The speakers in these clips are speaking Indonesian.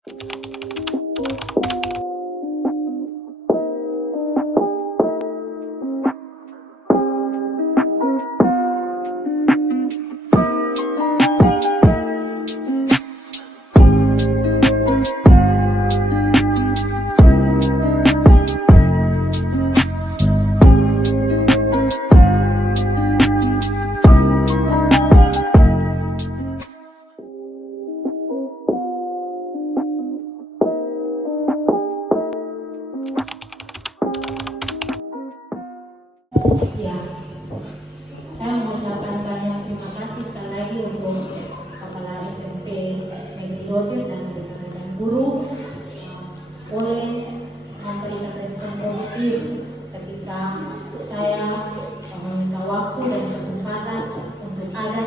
Ya, saya mengucapkan banyak terima kasih sekali lagi untuk Kepala SMP Negeri Dotir dan rekan-rekan guru oleh memberikan respon positif ketika saya meminta waktu dan kesempatan untuk ada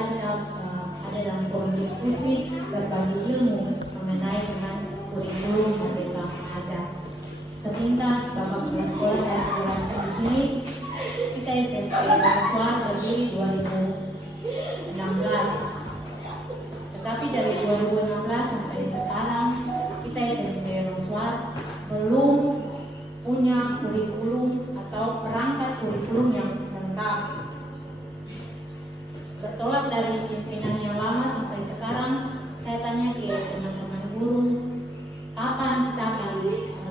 dalam forum diskusi berbagi ilmu mengenai dengan kurikulum Merdeka Mengajar. Sepintas Bapak Kepala Sekolah saya jelaskan di sini. Kita SMP Roswar dari 2016, tetapi dari 2016 sampai sekarang kita SMP Roswar belum punya kurikulum atau perangkat kurikulum yang lengkap. Bertolak dari pimpinan yang lama sampai sekarang, saya tanya ke teman-teman guru, kapan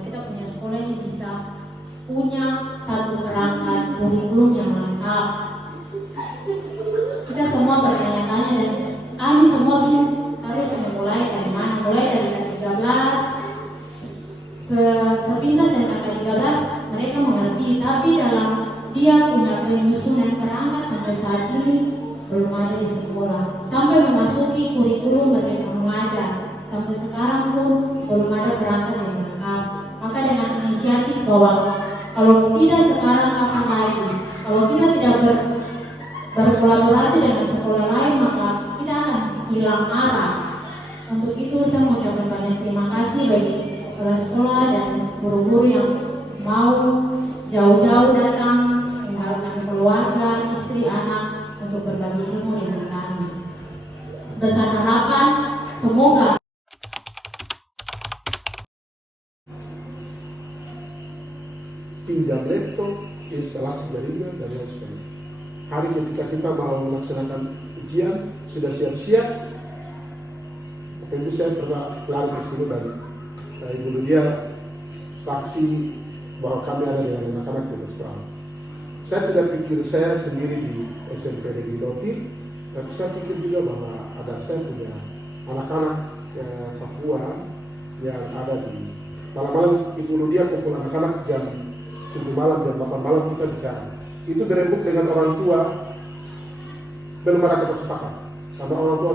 kita punya sekolah ini bisa punya satu perangkat kurikulum yang lengkap. Kita semua bertanya-tanya dan kami semua harus memulai dari mana? Mulai dari 13. Sepintas dan angka 13 mereka mengerti, tapi dalam dia punya penyusunan perangkat sampai saat ini belum ada di sekolah. Sampai memasuki kurikulum Merdeka Mengajar, sampai sekarang pun belum ada perangkat yang lengkap. Maka dengan inisiatif bahwa kalau tidak sekarang kapan lagi? Kalau kita tidak berkolaborasi dengan sekolah lain, maka kita akan hilang arah. Untuk itu saya mengucapkan banyak terima kasih bagi kepala sekolah dan guru-guru yang mau jauh-jauh datang meninggalkan keluarga, istri, anak untuk berbagi ilmu dengan kami. Besar harapan, semoga pinjam laptop, instalasi jaringan, dan lain sebagainya. Hari ketika kita mau melaksanakan ujian, sudah siap-siap. Waktu itu saya pernah lari ke sini dan Ibu dia saksi bahwa kami ada dengan anak-anak di sekolah. Saya tidak pikir saya sendiri di SMP Negeri Dotir, tapi saya pikir juga bahwa saya punya anak-anak Papua yang ada di malam-malam. Ibu dia kumpul anak-anak jam 7 malam, jam 8 malam kita bicara. Itu dirembuk dengan orang tua, belum ada kata sepakat. Karena orang tua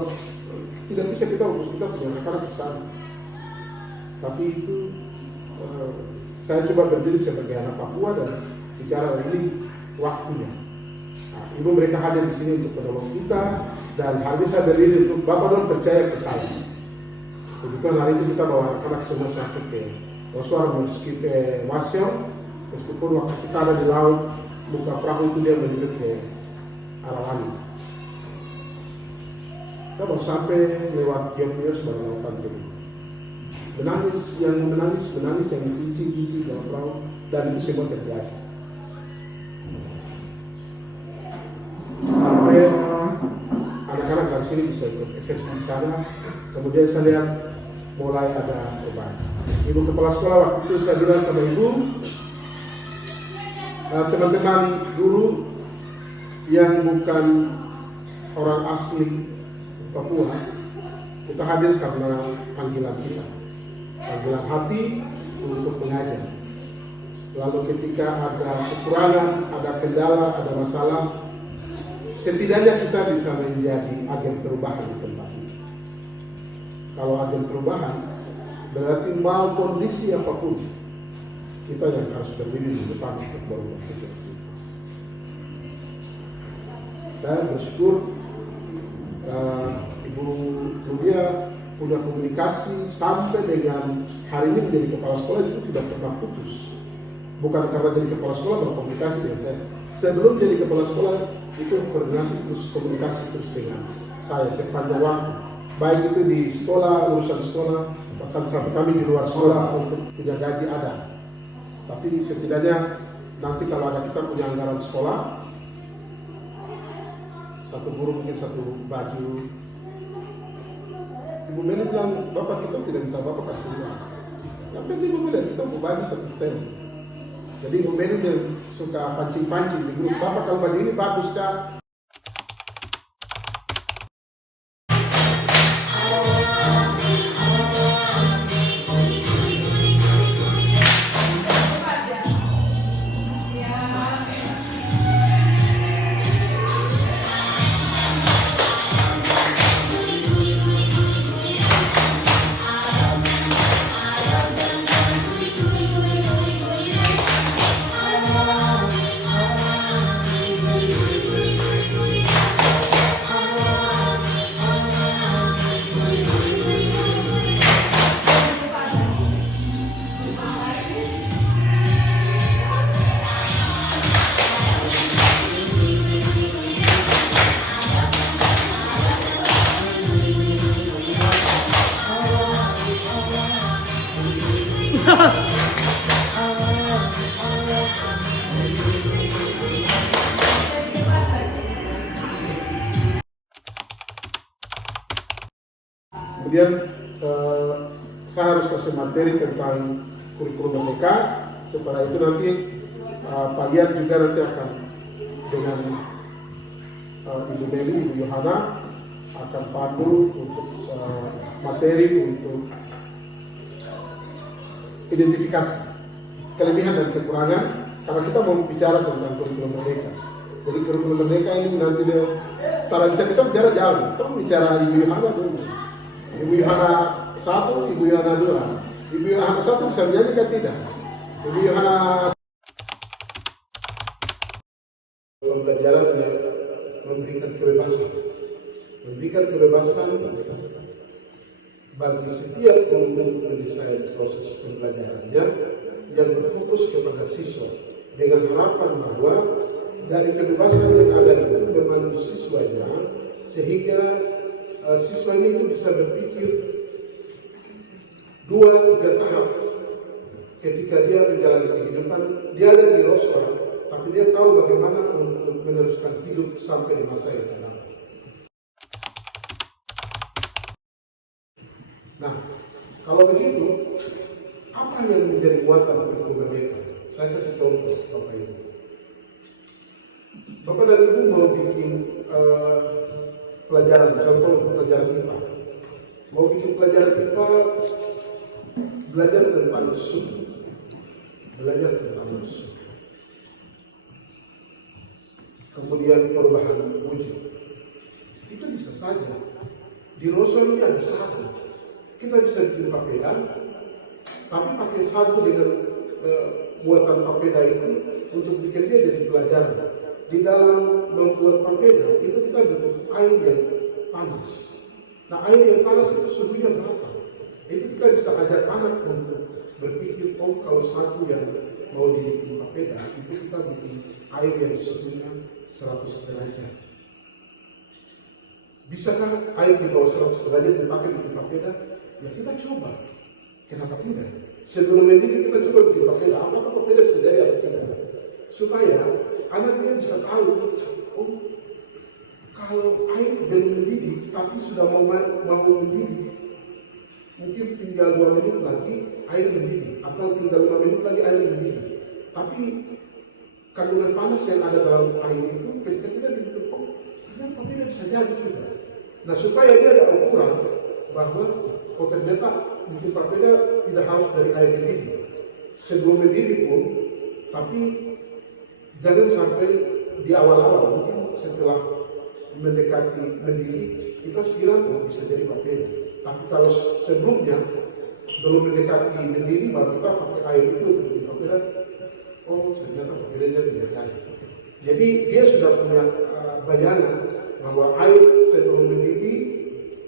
tidak bisa kita urus, kita punya anak-anak besar. Tapi itu saya coba berdiri sebagai anak Papua dan bicara ini waktunya. Nah, ibu mereka hadir di sini untuk menolong kita, dan hari ini saya berdiri untuk Bapak Don percaya ke saya. Begitu hari itu kita bawa anak-anak semua sakit ke Roswar, meski ke Wasyong. Meskipun waktu kita ada di laut, buka perahu itu dia menuju ke arah langit. Kita baru sampai lewat Yogyakarta sebagai lautan biru. Menangis, yang dikunci dalam perahu, dan itu semua terjadi. Sampai anak-anak dari sini bisa ikut SSB di sana. Kemudian saya lihat mulai ada perubahan. Ibu kepala sekolah waktu itu saya bilang sama ibu, teman-teman guru yang bukan orang asli Papua, kita hadir karena panggilan kita, panggilan hati untuk mengajar. Lalu ketika ada kekurangan, ada kendala, ada masalah, setidaknya kita bisa menjadi agen perubahan di tempat ini. Kalau agen perubahan, berarti mau kondisi apapun, kita yang harus berdiri di depan untuk berubah situasi. Saya bersyukur Ibu Rudia punya komunikasi sampai dengan hari ini menjadi kepala sekolah itu tidak pernah putus. Bukan karena jadi kepala sekolah berkomunikasi dengan saya. Sebelum jadi kepala sekolah itu koordinasi terus, komunikasi terus dengan saya sepanjang waktu. Baik itu di sekolah, urusan sekolah, bahkan sampai kami di luar sekolah untuk punya gaji ada. Tapi setidaknya nanti kalau ada kita punya anggaran sekolah, satu guru mungkin satu baju. Ibu Meli bilang, bapak kita tidak minta bapak kasih uang. Yang penting Ibu Meli kita mau bagi satu stand. Jadi Ibu Meli yang suka pancing-pancing di grup, bapak kalau baju ini bagus kah? Kemudian saya harus kasih materi tentang kurikulum merdeka. Setelah itu nanti Pak Ian juga nanti akan dengan Ibu Meli, Ibu Yohana akan pandu untuk materi untuk identifikasi kelebihan dan kekurangan, karena kita mau bicara tentang kurikulum merdeka. Jadi kurikulum merdeka ini nanti kalau bisa kita bicara jauh, kita bicara Ibu Yohana dulu. Ibu Yohana 1, Ibu Yohana 2. Ibu Yohana 1 bisa menjadi kan tidak? Ibu Yohana pembelajaran yang memberikan kebebasan. Memberikan kebebasan bagi setiap untuk mendesain proses pembelajarannya yang berfokus kepada siswa dengan harapan bahwa dari kebebasan yang ada itu memandu siswanya sehingga siswa ini itu bisa berpikir 2-3 tahap ketika dia menjalani kehidupan. Dia ada di roswa, tapi dia tahu bagaimana untuk meneruskan hidup sampai di masa yang akan datang. Nah, kalau begitu, apa yang menjadi muatan kurikulum merdeka? Saya kasih contoh, Bapak Ibu. Bapak dan Ibu mau bikin pelajaran, contoh pelajaran IPA. Mau bikin pelajaran IPA, belajar tentang suhu. Belajar tentang suhu. Kemudian perubahan wujud. Itu bisa saja. Di Roswell ini ada satu. Kita bisa bikin papeda, tapi pakai satu dengan buatan papeda itu untuk bikin dia jadi pelajaran. Di dalam membuat papeda itu kita butuh air yang panas. Nah, air yang panas itu suhunya berapa? Itu kita bisa ajak anak untuk berpikir, oh kalau satu yang mau dibikin papeda itu kita bikin air yang suhunya 100 derajat. Bisakah air di bawah 100 derajat dipakai bikin papeda? Ya kita coba. Kenapa tidak? Sebelum mendidih kita coba bikin papeda. Apakah papeda bisa jadi atau tidak? Supaya anaknya bisa tahu, oh kalau air belum mendidih tapi sudah mau mendidih, mungkin tinggal 2 menit lagi air mendidih, atau tinggal 5 menit lagi air mendidih. Tapi kandungan panas yang ada dalam air itu ketika kita bikin, oh ternyata papeda bisa jadi juga. Nah, supaya dia ada ukuran bahwa oh ternyata bikin papeda tidak harus dari air mendidih. Sebelum mendidih pun, tapi jangan sampai di awal-awal, mungkin setelah mendekati mendidih, kita siram bisa jadi papeda. Tapi kalau sebelumnya belum mendekati mendidih, baru kita pakai air itu untuk bikin papeda, oh ternyata papedanya tidak jadi. Jadi dia sudah punya bayangan bahwa air sebelum mendidih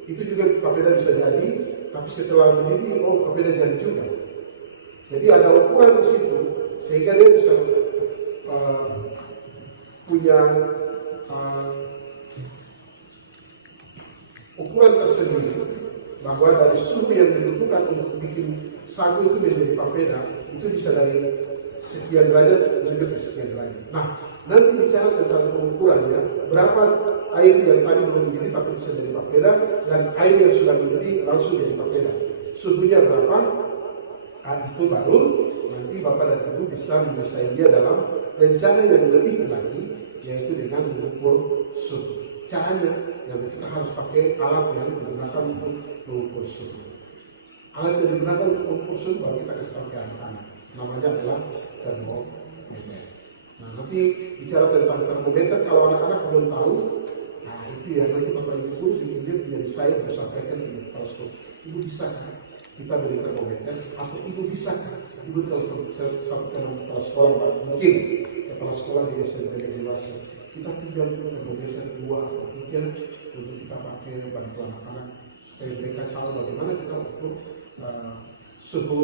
itu juga papeda bisa jadi, tapi setelah mendidih, oh papeda jadi juga. Jadi ada ukuran di situ, sehingga dia bisa punya ukuran tersendiri bahwa dari suhu yang dibutuhkan untuk bikin sagu itu menjadi papeda itu bisa dari sekian derajat lebih ke sekian derajat. Nah, nanti bicara tentang pengukurannya, berapa air yang tadi belum mendidih tapi bisa jadi papeda dan air yang sudah mendidih langsung jadi papeda. Suhunya berapa? Itu baru nanti Bapak dan Ibu bisa mendesain dia dalam rencana yang lebih lagi, yaitu dengan mengukur suhu. Caranya yang kita harus pakai alat yang digunakan untuk mengukur suhu. Alat yang digunakan untuk mengukur suhu baru kita kasih tahu ke anak-anak. Namanya adalah termometer. Nah, nanti bicara tentang termometer, kalau anak-anak belum tahu, nah itu ya nanti Bapak Ibu dia punya desain untuk sampaikan di kepala sekolah. Ibu bisa kan kita beri termometer, atau ibu bisa kan ibu kalau sampaikan di kepala sekolah, mungkin kepala sekolah di SMP dan dewasa kita pinjam termometer 2 atau 3 untuk kita pakai bantu anak-anak supaya mereka tahu bagaimana kita ukur suhu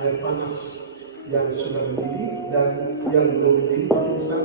air panas yang sudah mendidih dan yang belum mendidih tapi bisa